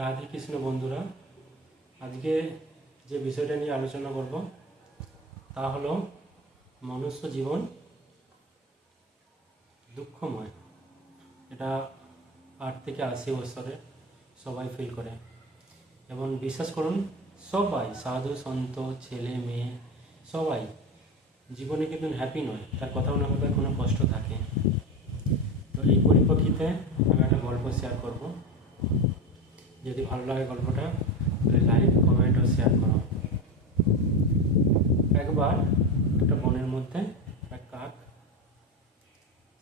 রাধে কৃষ্ণ বন্ধুরা, আজকে যে বিষয়টা নিয়ে আলোচনা করব তা হলো মনুষ্য জীবন দুঃখময়। এটা 8 থেকে 80 বছরে সবাই ফিল করে এবং বিশ্বাস করুন সবাই, সাধু সন্ত ছেলে মেয়ে সবাই জীবনে কিন্তু হ্যাপি নয়, তার কোথাও না কোথাও কোনো কষ্ট থাকে। তো এই পরিপ্রেক্ষিতে আমি একটা গল্প শেয়ার করব। যদি ভালো লাগে গল্পটা তাহলে লাইক কমেন্ট ও শেয়ার করো। একবার একটা বনের মধ্যে এক কাক,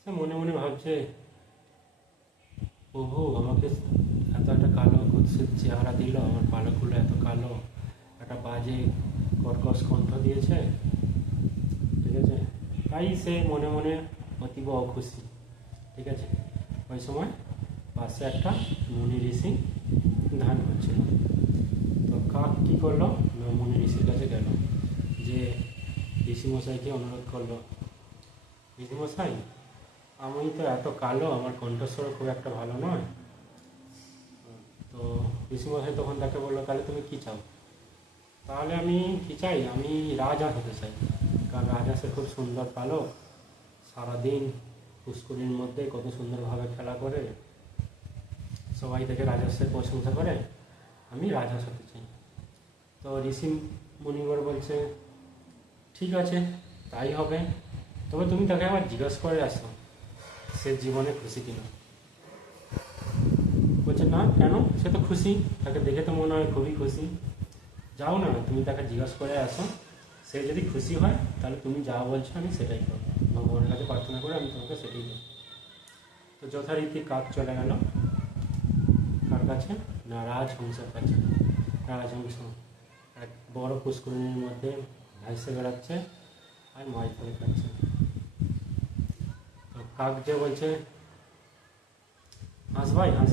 সে মনে মনে ভাবছে, প্রভু আমাকে এত একটা কালো কুৎসিত চেহারা দিল, আমার পালকগুলো এত কালো, একটা বাজে কর্কশ কণ্ঠ দিয়েছে, ঠিক আছে। তাই সে মনে মনে অতীব অখুশি, ঠিক আছে। ওই সময় পাশে একটা মুনি ঋষি ধ্যান করছিল। তো কাক কী করলো, মুনি ঋষির কাছে গেল, যে ঋষিমশাইকে অনুরোধ করলো, ঋষিমশাই আমি তো এত কালো, আমার কণ্ঠস্বর খুব একটা ভালো নয়। তো ঋষিমশাই তখন তাকে বললো, তাহলে তুমি কী চাও? তাহলে আমি কী চাই, আমি রাজা হতে চাই, কারণ রাজহাঁসের খুব সুন্দর পালক, সারাদিন পুষ্করিণীর মধ্যে কত সুন্দরভাবে খেলা করে, সবাই থেকে রাজহাঁসের প্রশংসা করে, আমি রাজহাঁস হতে চাই। তো ঋষি মুনিবর বলছে, ঠিক আছে তাই হবে, তবে তুমি তাকে আবার জিজ্ঞাসা করে আসো সে জীবনে খুশি কিনা। বলছে না, কেন? সে তো খুশি, তাকে দেখে তো মনে হয় খুবই খুশি। যাও না, তুমি তাকে জিজ্ঞাসা করে আসো, সে যদি খুশি হয় তাহলে তুমি যা বলছো আমি সেটাই করবো, ভগবানের কাছে প্রার্থনা করে আমি তোমাকে সেটাই দেবো। তো যথারীতি কাক চলে গেল কার কাছে না, রাজহংসের কাছে। রাজহংস এক বড় পুষ্করিণীর মধ্যে ভাইসে বেড়াচ্ছে আর মাছ ধরে খাচ্ছে। তো কাক যে বলছে, হাঁস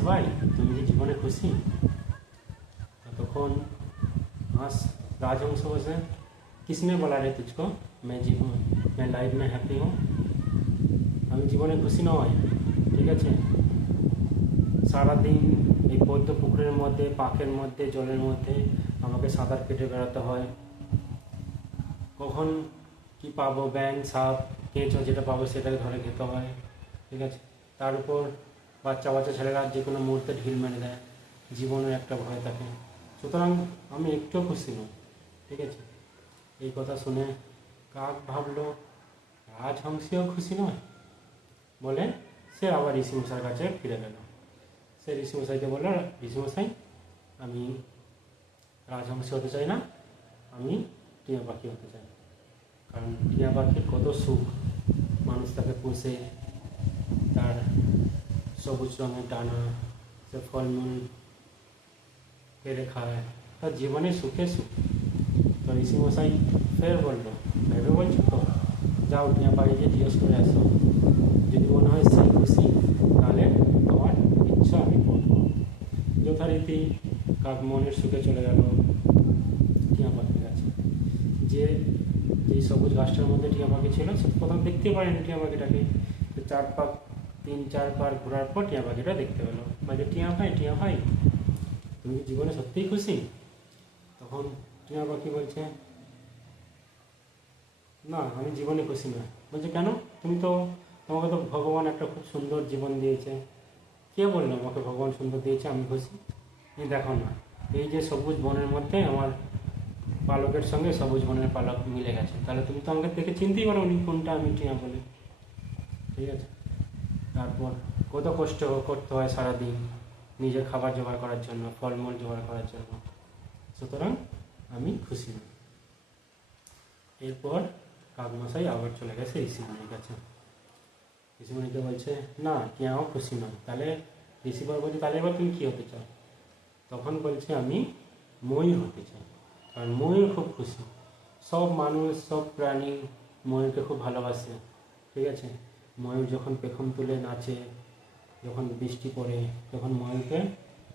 ভাই তুমি যে জীবনে খুশি? তখন হাঁস राजहंस से, किसने बोला रे तुझको मैं लाइफ में हैप्पी हूँ? আমি জীবনে খুশি নয়, ঠিক আছে। সারাদিন এই পদ্ম পুকুরের মধ্যে, পাঁকের মধ্যে, জলের মধ্যে আমাকে সাঁতার কেটে বেড়াতে হয়, কখন কি পাবো, ব্যাঙ সাপ কেঁচো যেটা পাবো সেটাকে ধরে খেতে হয়, ঠিক আছে। তার উপর বাচ্চা ছেলেরা যে কোনো মুহূর্তে ঢিল মেরে দেয়, জীবনের একটা ভয় থাকে, সুতরাং আমি একটুও খুশি নই, ঠিক আছে। এই কথা শুনে কাক ভাবলো রাজহংসীও খুশি নয়, বলে সে আবার ঋষিমশাইয়ের কাছে ফিরে গেল। সে ঋষিমশাইকে বলল, ঋষিমশাই আমি রাজহংসী হতে চাই না, আমি টিয়া পাখি হতে চাই, কারণ টিয়া পাখির কত সুখ, মানুষ তাকে পুষে, তার সবুজ রঙের ডানা, সে ফলমূল পেরে খায়, তার জীবনে সুখে সুখ। তো ঋষিমশাই ফের বললো, ভেবে বলছো তো, যাও টিয়া পাখিকে জিজ্ঞেস করে আসো, যদি মনে হয় সে খুশি তাহলে তোমার ইচ্ছা আমি করবো। যথারীতি কাক মনের সুখে চলে গেল টিয়া পাখির কাছে। যে সবুজ গাছটার মধ্যে টিয়া পাখি ছিল, সে প্রথম দেখতে পারেনি টিয়া পাখিটাকে। তো 3-4 বার ঘোরার পর টিয়া পাখিটা দেখতে পেলো, বলছে টিয়া ভাই তুমি কি জীবনে সত্যিই খুশি? তখন টিয়া পাখি বলছে, না আমি জীবনে খুশি না। বলছে কেন? তোমাকে তো ভগবান একটা খুব সুন্দর জীবন দিয়েছে। কে বললো আমাকে ভগবান সুন্দর দিয়েছে, আমি খুশি? এই দেখো না, এই যে সবুজ বনের মধ্যে আমার পালকের সঙ্গে সবুজ বনের পালক মিলে গেছে, তাহলে তুমি তো আমাকে দেখে চিনতেই পারো নি কোনটা আমি টিয়া বলে, ঠিক আছে। তারপর কত কষ্ট করতে হয় সারাদিন নিজের খাবার জোগাড় করার জন্য, ফলমূল জোগাড় করার জন্য, সুতরাং আমি খুশি না। এরপর কাকমশাই আবার চলে গেছে ঋষিমণির কাছে। ঋষিমণিকে বলছে, না টিয়াও খুশি নয়, তাহলে ঋষিবর বলছে, তাহলে এবার তুমি কী হতে চাও? তখন বলছে, আমি ময়ূর হতে চাই, কারণ ময়ূর খুব খুশি, সব মানুষ সব প্রাণী ময়ূরকে খুব ভালোবাসে, ঠিক আছে। ময়ূর যখন পেখম তুলে নাচে, যখন বৃষ্টি পড়ে, তখন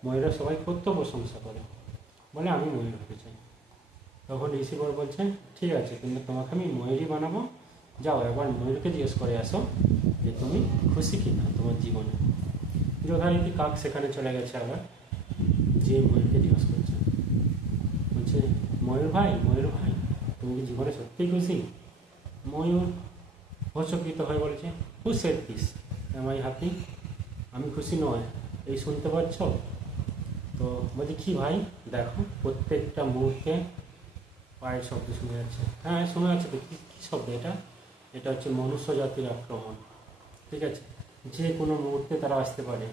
ময়ূরের সবাই কত প্রশংসা করে, বলে আমি ময়ূর হতে চাই। তখন ঋষিবর বলছে, ঠিক আছে, কিন্তু তোমাকে আমি ময়ূরই বানাবো, যাও একবার ময়ূরকে জিজ্ঞেস করে আসো যে তুমি খুশি কিনা তোমার জীবনে। যথারীতি কাক সেখানে চলে গেছে আবার, যে ময়ূরকে জিজ্ঞাসা করছে, বলছে ময়ূর ভাই তুমি কি জীবনে সত্যিই খুশি? ময়ূর হচকিত হয়ে বলেছে, who said this, am I happy? আমি খুশি নয়, এই শুনতে পাচ্ছ? তো বলছি কি ভাই, দেখো প্রত্যেকটা মুহূর্তে পায়ের শব্দ শোনা যাচ্ছে। হ্যাঁ শোনা যাচ্ছে তো, কী শব্দ এটা? এটা হচ্ছে মনুষ্য জাতির আক্রমণ। ঠিক আছে, যে কোনো মুহূর্তে তারা আসতে পারে।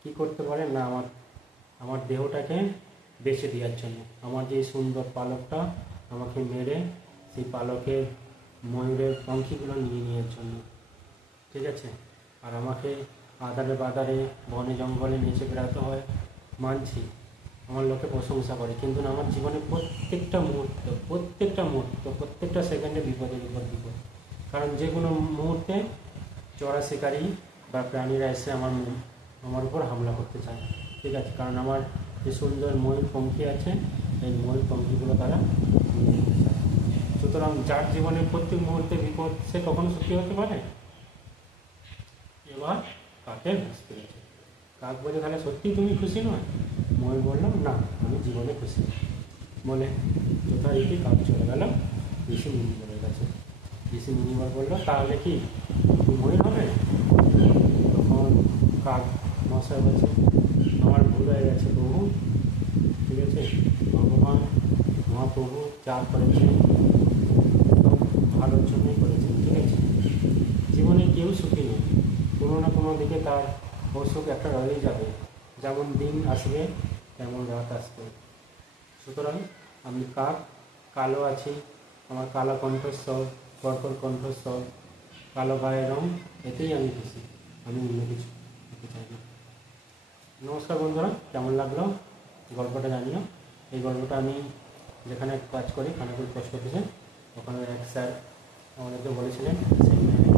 কি করতে পারে না, আমার দেহটাকে বেছে দেওয়ার জন্য, আমার যে সুন্দর পালকটা আমাকে মেরে সেই পালকের ময়ূরের পঙ্খিগুলো নিয়ে নেওয়ার জন্য। ঠিক আছে, আর আমাকে আধারে বাদারে বনে জঙ্গলে নেচে বেড়াতে হয়, মানছি, আমার লোকে প্রশংসা করে, কিন্তু না, আমার জীবনে প্রত্যেকটা সেকেন্ডে বিপদের উপর বিপদ। কারণ যে কোনো মুহূর্তে চড়া শিকারী বা প্রাণীরা এসে আমার উপর হামলা করতে চায়। ঠিক আছে, কারণ আমার যে সুন্দর ময়ূর পঙ্খী আছে, এই ময়ূর পঙ্খীগুলো তারা নিয়ে নিতে চায়। সুতরাং যার জীবনে প্রত্যেক মুহূর্তে বিপদ, সে কখনো সুখী হতে পারে? এবার কাকের হাসি পেয়েছে। কাক বলে, তাহলে সত্যিই তুমি খুশি নয়? ময়ূর বললাম, না, আমি জীবনে খুশি। বলে যথারীতি কাক চলে গেল ঋষি মুনিবরের কাছে। ঋষি মুনিবর বলল, তাহলে কি তুমি ময়ূর হবে? তখন কাক মশাই বলছে, আমার ভুল হয়ে গেছে প্রভু। ঠিক আছে, ভগবান মহাপ্রভু যা করেছেন সব ভালোর জন্যই করেছেন। ঠিক আছে, জীবনে কেউ সুখী নেই, কোনো না কোনো দিকে তার অসুখ একটা রয়েই যাবে। যেমন দিন আসবে তেমন রাত আসবে। সুতরাং আমি কাক, কালো আছি, আমার কালো কণ্ঠস্বর, কর্কর কণ্ঠস্বর, কালো গায়ের রং, এতেই আমি খুশি, আমি অন্য কিছু হতে চাই না। নমস্কার বন্ধুরা, কেমন লাগলো গল্পটা জানিও। এই গল্পটা আমি যেখানে কাজ করি, খানাকুল পোস্ট অফিসে, ওখানে এক স্যার আমাদেরকে বলেছিলেন, সেমিনারে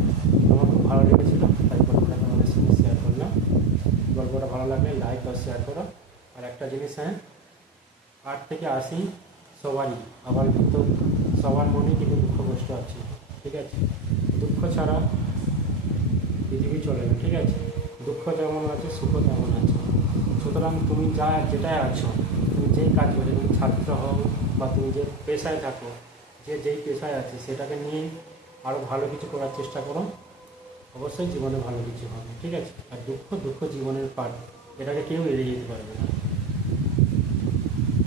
আমার খুব ভালো লেগেছিলো, তাই গল্পটা তোমাদের সঙ্গে শেয়ার করলাম। গল্পটা ভালো লাগলে লাইক আর শেয়ার করো। আর একটা জিনিস, হ্যাঁ, 8 থেকে 80 সবারই, আবার কিন্তু সবার মনে কিন্তু দুঃখ কষ্ট আছে। ঠিক আছে, দুঃখ ছাড়া পৃথিবী চলে না। ঠিক আছে, দুঃখ যেমন আছে, সুখ তেমন আছে। সুতরাং তুমি যেটাই আছো, তুমি যেই কাজ করো, তুমি ছাত্র হও বা তুমি যে পেশায় থাকো, যেই পেশায় আছে সেটাকে নিয়ে আরও ভালো কিছু করার চেষ্টা করো, অবশ্যই জীবনে ভালো কিছু হবে। ঠিক আছে, আর দুঃখ জীবনের পার্ট, এটাকে কেউ এড়িয়ে যেতে পারবে না।